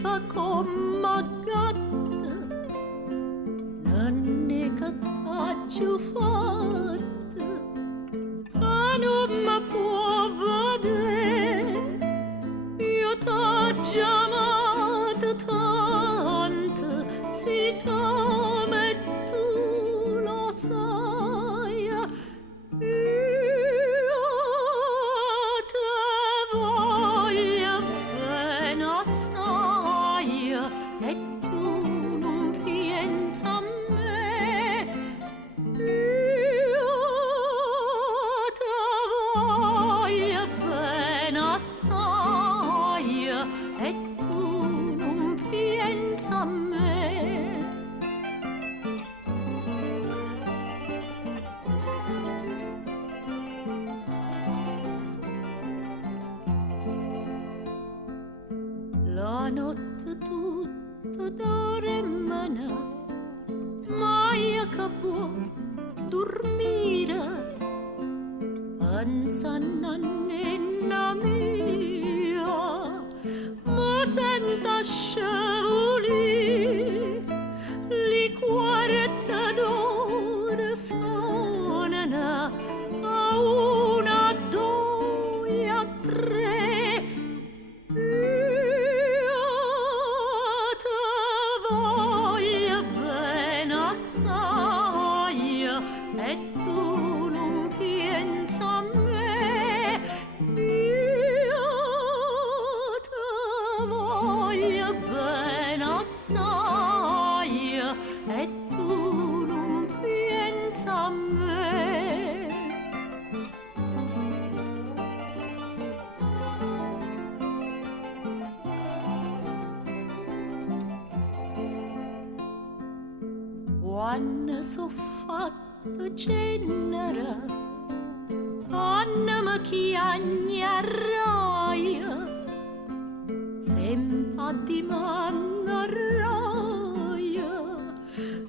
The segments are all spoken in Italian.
fa come gatta, non è che t'hai fatta, ma non mi può vedere, io t'ho amato tanto, si t'ame tu lo sai, io te voglio bene assai, e tu non pensa a me, io te voglio bene assai, e tu non pensa a me. La notte tutta dormana, mai che può dormire, pensando a nonna mia, ma senta scivolì, li quarta d'ora suonano, a una, due, a tre, io te voglio bene assai, e tu non pensa a me, io te voglio bene assai, e tu non pensa a me. Quando so fatta genera, anima chiagna raia, sempre di manna raia,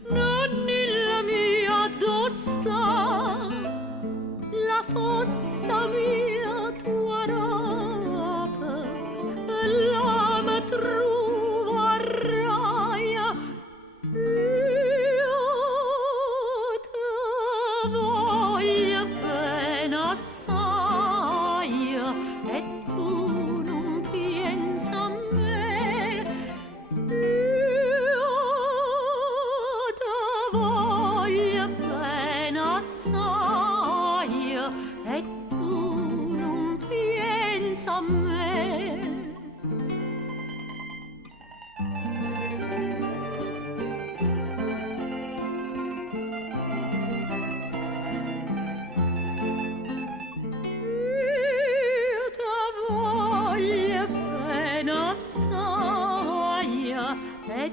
non la mia dosta, la fossa mia tua rapa, la me trova raia, io te voglio bene assai, e tu non pensa a me, io te voglio bene assai, e tu non pensa a me. Io te voglio bene assai, e